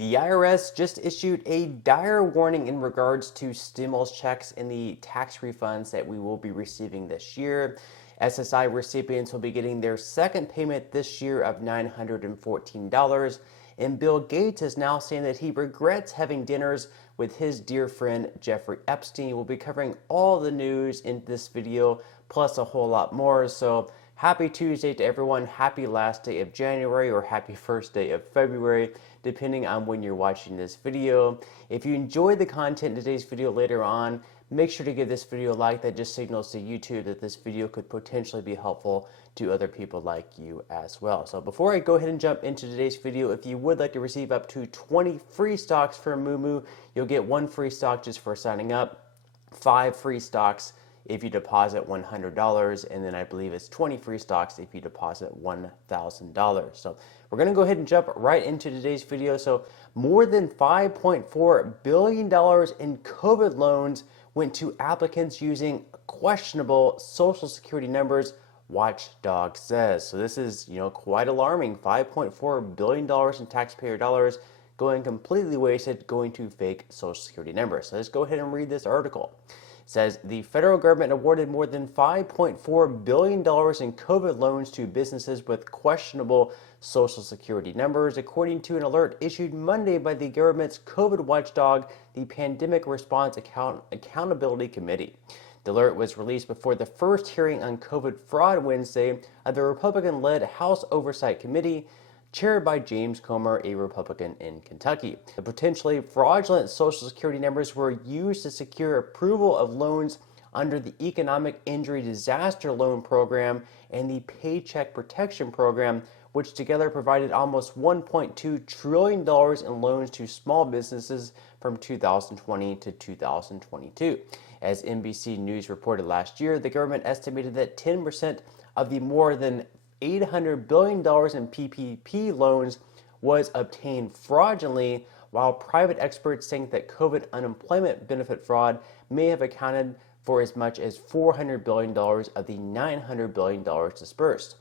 The IRS just issued a dire warning in regards to stimulus checks and the tax refunds that we will be receiving this year. SSI recipients will be getting their second payment this year of $914. And Bill Gates is now saying that he regrets having dinners with his dear friend Jeffrey Epstein. We'll be covering all the news in this video, plus a whole lot more. So happy Tuesday to everyone. Happy last day of January or happy first day of February, depending on when you're watching this video. If you enjoyed the content in today's video later on, make sure to give this video a like. That just signals to YouTube that this video could potentially be helpful to other people like you as well. So before I go ahead and jump into today's video, if you would like to receive up to 20 free stocks from Moomoo, you'll get 1 free stock just for signing up, 5 free stocks if you deposit $100, and then I believe it's 20 free stocks if you deposit $1,000. So we're going to go ahead and jump right into today's video. So more than $5.4 billion in COVID loans went to applicants using questionable Social Security numbers, Watchdog says. So this is, quite alarming. $5.4 billion in taxpayer dollars going completely wasted, going to fake Social Security numbers. So let's go ahead and read this article. It says the federal government awarded more than $5.4 billion in COVID loans to businesses with questionable Social Security numbers, according to an alert issued Monday by the government's COVID watchdog, the Pandemic Response Accountability Committee. The alert was released before the first hearing on COVID fraud Wednesday of the Republican-led House Oversight Committee, chaired by James Comer, a Republican in Kentucky. The potentially fraudulent Social Security numbers were used to secure approval of loans under the Economic Injury Disaster Loan Program and the Paycheck Protection Program, which together provided almost $1.2 trillion in loans to small businesses from 2020 to 2022. As NBC News reported last year, the government estimated that 10% of the more than $800 billion in PPP loans was obtained fraudulently, while private experts think that COVID unemployment benefit fraud may have accounted for as much as $400 billion of the $900 billion dispersed.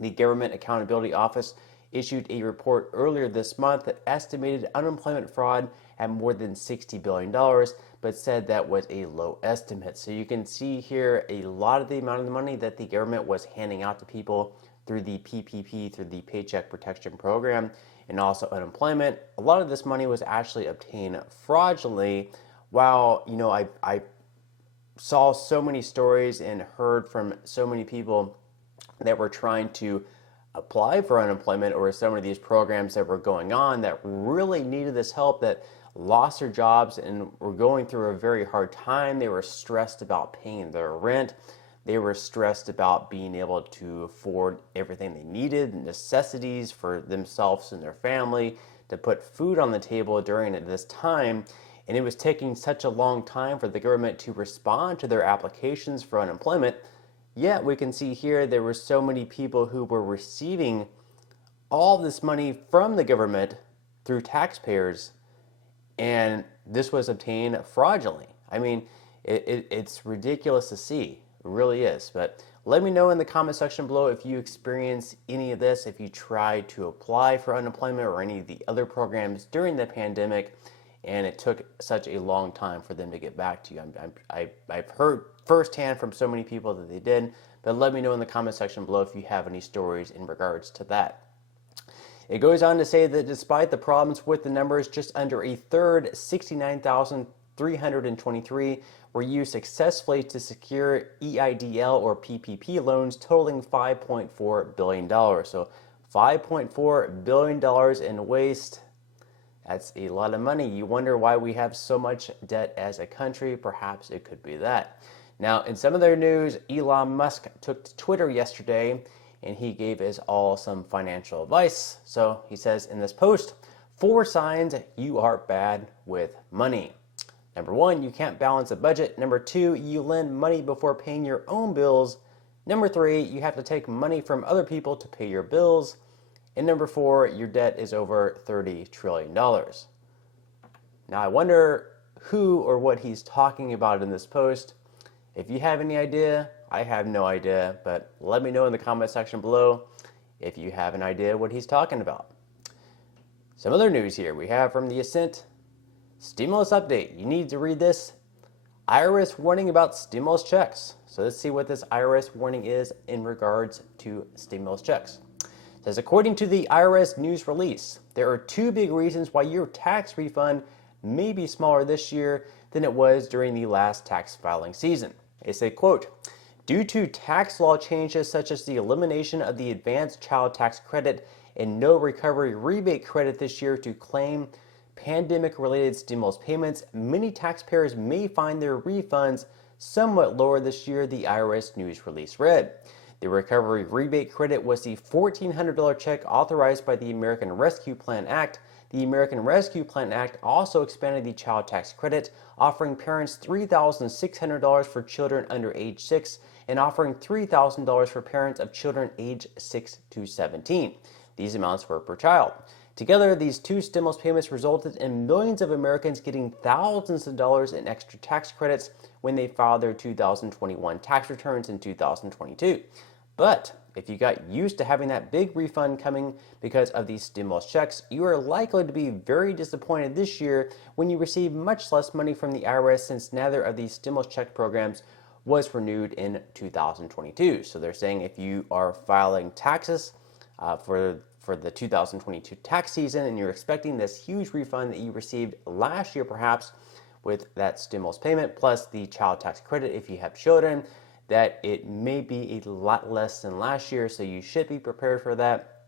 The Government Accountability Office issued a report earlier this month that estimated unemployment fraud at more than $60 billion, but said that was a low estimate. So you can see here a lot of the amount of the money that the government was handing out to people through the PPP, through the Paycheck Protection Program, and also unemployment. A lot of this money was actually obtained fraudulently. While, I saw so many stories and heard from so many people that were trying to apply for unemployment or some of these programs that were going on that really needed this help, that lost their jobs and were going through a very hard time. They were stressed about paying their rent. They were stressed about being able to afford everything they needed, necessities for themselves and their family, to put food on the table during this time. And it was taking such a long time for the government to respond to their applications for unemployment. Yet we can see here there were so many people who were receiving all this money from the government through taxpayers, and this was obtained fraudulently. I mean, it's ridiculous to see. It really is. But let me know in the comment section below if you experience any of this, if you tried to apply for unemployment or any of the other programs during the pandemic, and it took such a long time for them to get back to you. I've heard firsthand from so many people that they did, but let me know in the comment section below if you have any stories in regards to that. It goes on to say that despite the problems with the numbers, just under a third, 69,323, were used successfully to secure EIDL or PPP loans totaling $5.4 billion. So $5.4 billion in waste. That's a lot of money. You wonder why we have so much debt as a country. Perhaps it could be that. Now, in some other news, Elon Musk took to Twitter yesterday and he gave us all some financial advice. So he says in this post, 4 signs you are bad with money. Number 1, you can't balance a budget. Number 2, you lend money before paying your own bills. Number 3, you have to take money from other people to pay your bills. And number 4, your debt is over $30 trillion. Now I wonder who or what he's talking about in this post. If you have any idea, I have no idea, but let me know in the comment section below if you have an idea what he's talking about. Some other news here we have from the Ascent. Stimulus update. You need to read this. IRS warning about stimulus checks. So let's see what this IRS warning is in regards to stimulus checks. It says, according to the IRS news release, there are two big reasons why your tax refund may be smaller this year than it was during the last tax filing season. It said, quote, due to tax law changes such as the elimination of the advanced child tax credit and no recovery rebate credit this year to claim pandemic-related stimulus payments, many taxpayers may find their refunds somewhat lower this year, the IRS news release read. The recovery rebate credit was the $1,400 check authorized by the American Rescue Plan Act. The American Rescue Plan Act also expanded the child tax credit, offering parents $3,600 for children under age 6 and offering $3,000 for parents of children age 6 to 17. These amounts were per child. Together, these two stimulus payments resulted in millions of Americans getting thousands of dollars in extra tax credits when they filed their 2021 tax returns in 2022. But if you got used to having that big refund coming because of these stimulus checks, you are likely to be very disappointed this year when you receive much less money from the IRS, since neither of these stimulus check programs was renewed in 2022. So they're saying if you are filing taxes for the 2022 tax season and you're expecting this huge refund that you received last year perhaps with that stimulus payment plus the child tax credit if you have children, that it may be a lot less than last year, so you should be prepared for that.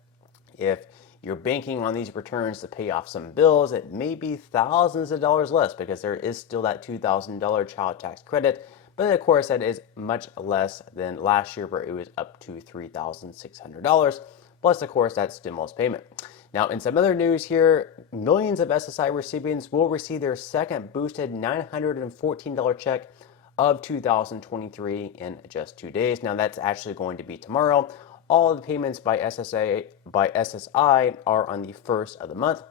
If you're banking on these returns to pay off some bills, it may be thousands of dollars less because there is still that $2,000 child tax credit, but of course that is much less than last year where it was up to $3,600, plus of course that stimulus payment. Now, in some other news here, millions of SSI recipients will receive their second boosted $914 check of 2023 in just 2 days. Now, that's actually going to be tomorrow. All of the payments by SSI are on the first of the month.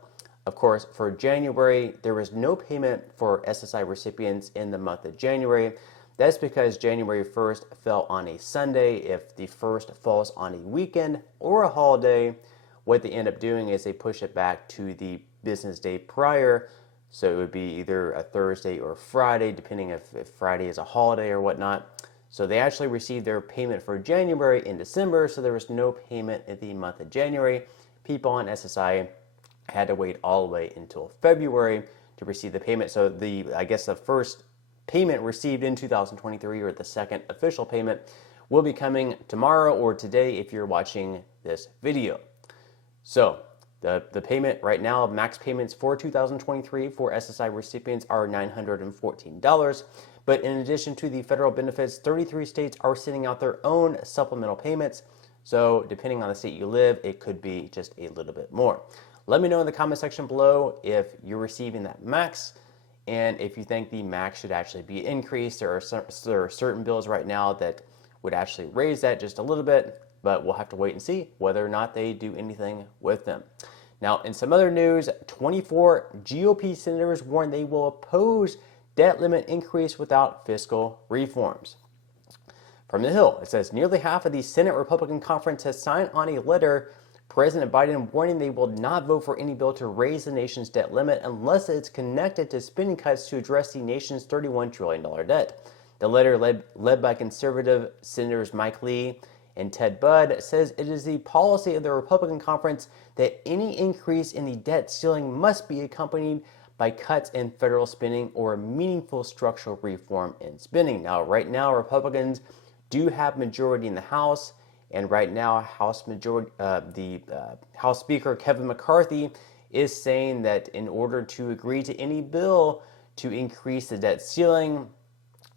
Of course, for January, there was no payment for SSI recipients in the month of January. That's because January 1st fell on a Sunday. If the 1st falls on a weekend or a holiday, what they end up doing is they push it back to the business day prior. So it would be either a Thursday or Friday, depending if Friday is a holiday or whatnot. So they actually received their payment for January in December, so there was no payment in the month of January. People on SSI had to wait all the way until February to receive the payment. So I guess the first payment received in 2023, or the second official payment, will be coming tomorrow or today if you're watching this video. So the payment right now, max payments for 2023 for SSI recipients are $914. But in addition to the federal benefits, 33 states are sending out their own supplemental payments. So depending on the state you live, it could be just a little bit more. Let me know in the comment section below if you're receiving that max and if you think the max should actually be increased. There are certain bills right now that would actually raise that just a little bit, but we'll have to wait and see whether or not they do anything with them. Now, in some other news, 24 GOP senators warn they will oppose debt limit increase without fiscal reforms. From the Hill, it says nearly half of the Senate Republican Conference has signed on a letter, President Biden warning they will not vote for any bill to raise the nation's debt limit unless it's connected to spending cuts to address the nation's $31 trillion debt. The letter, led by conservative Senators Mike Lee and Ted Budd, says it is the policy of the Republican Conference that any increase in the debt ceiling must be accompanied by cuts in federal spending or meaningful structural reform in spending. Now, right now, Republicans do have majority in the House, and right now, House Speaker Kevin McCarthy is saying that in order to agree to any bill to increase the debt ceiling,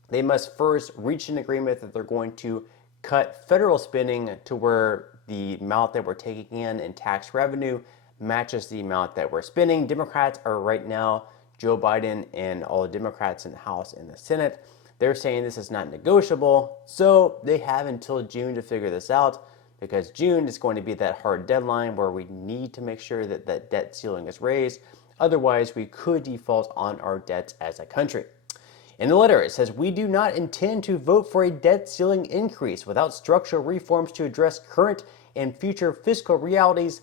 they must first reach an agreement that they're going to cut federal spending to where the amount that we're taking in tax revenue matches the amount that we're spending. Democrats are right now, Joe Biden and all the Democrats in the House and the Senate, they're saying this is not negotiable. So they have until June to figure this out, because June is going to be that hard deadline where we need to make sure that that debt ceiling is raised. Otherwise, we could default on our debts as a country. In the letter, it says, we do not intend to vote for a debt ceiling increase without structural reforms to address current and future fiscal realities.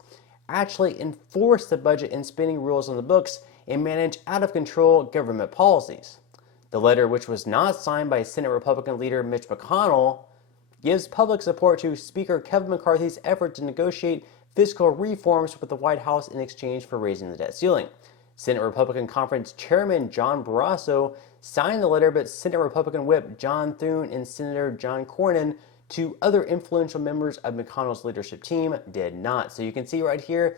actually enforce the budget and spending rules on the books and manage out-of-control government policies. The letter, which was not signed by Senate Republican leader Mitch McConnell, gives public support to Speaker Kevin McCarthy's effort to negotiate fiscal reforms with the White House in exchange for raising the debt ceiling. Senate Republican Conference Chairman John Barrasso signed the letter, but Senate Republican Whip John Thune and Senator John Cornyn, two other influential members of McConnell's leadership team, did not. So you can see right here,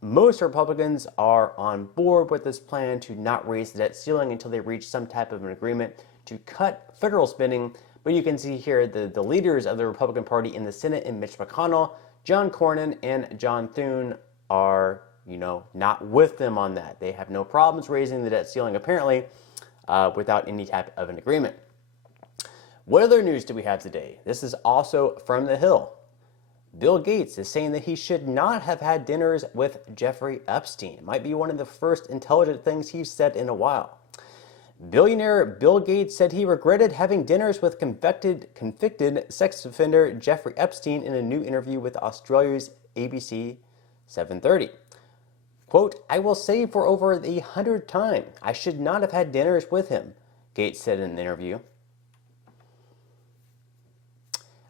most Republicans are on board with this plan to not raise the debt ceiling until they reach some type of an agreement to cut federal spending. But you can see here the leaders of the Republican Party in the Senate and Mitch McConnell, John Cornyn and John Thune, are not with them on that. They have no problems raising the debt ceiling, apparently, without any type of an agreement. What other news do we have today? This is also from the Hill. Bill Gates is saying that he should not have had dinners with Jeffrey Epstein. It might be one of the first intelligent things he's said in a while. Billionaire Bill Gates said he regretted having dinners with convicted sex offender Jeffrey Epstein in a new interview with Australia's ABC 730. Quote, "I will say for over the 100th time, I should not have had dinners with him," Gates said in an interview.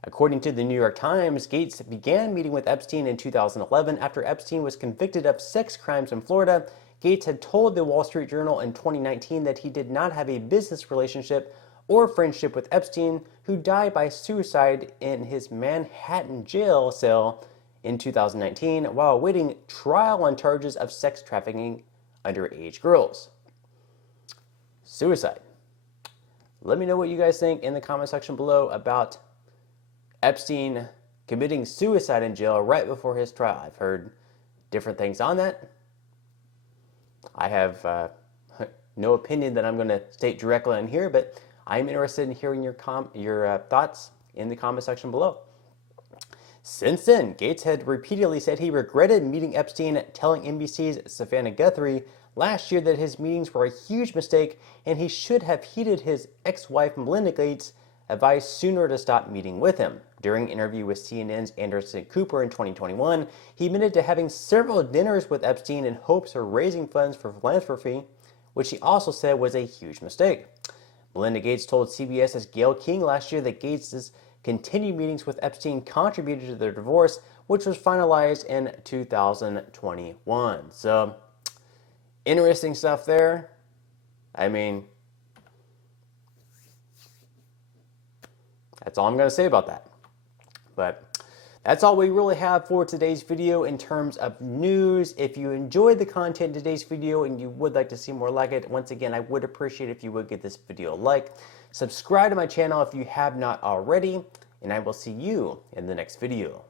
According to the New York Times, Gates began meeting with Epstein in 2011 after Epstein was convicted of sex crimes in Florida. Gates had told the Wall Street Journal in 2019 that he did not have a business relationship or friendship with Epstein, who died by suicide in his Manhattan jail cell in 2019 while awaiting trial on charges of sex trafficking underage girls. Suicide. Let me know what you guys think in the comment section below about Epstein committing suicide in jail right before his trial. I've heard different things on that. I have no opinion that I'm going to state directly on here, but I'm interested in hearing your thoughts in the comment section below. Since then, Gates had repeatedly said he regretted meeting Epstein, telling NBC's Savannah Guthrie last year that his meetings were a huge mistake and he should have heeded his ex-wife Melinda Gates' advice sooner to stop meeting with him. During an interview with CNN's Anderson Cooper in 2021, he admitted to having several dinners with Epstein in hopes of raising funds for philanthropy, which he also said was a huge mistake. Melinda Gates told CBS's Gayle King last year that Gates' continued meetings with Epstein contributed to their divorce, which was finalized in 2021. So, interesting stuff there. I mean, that's all I'm going to say about that. But that's all we really have for today's video in terms of news. If you enjoyed the content in today's video and you would like to see more like it, once again, I would appreciate if you would give this video a like. Subscribe to my channel if you have not already, and I will see you in the next video.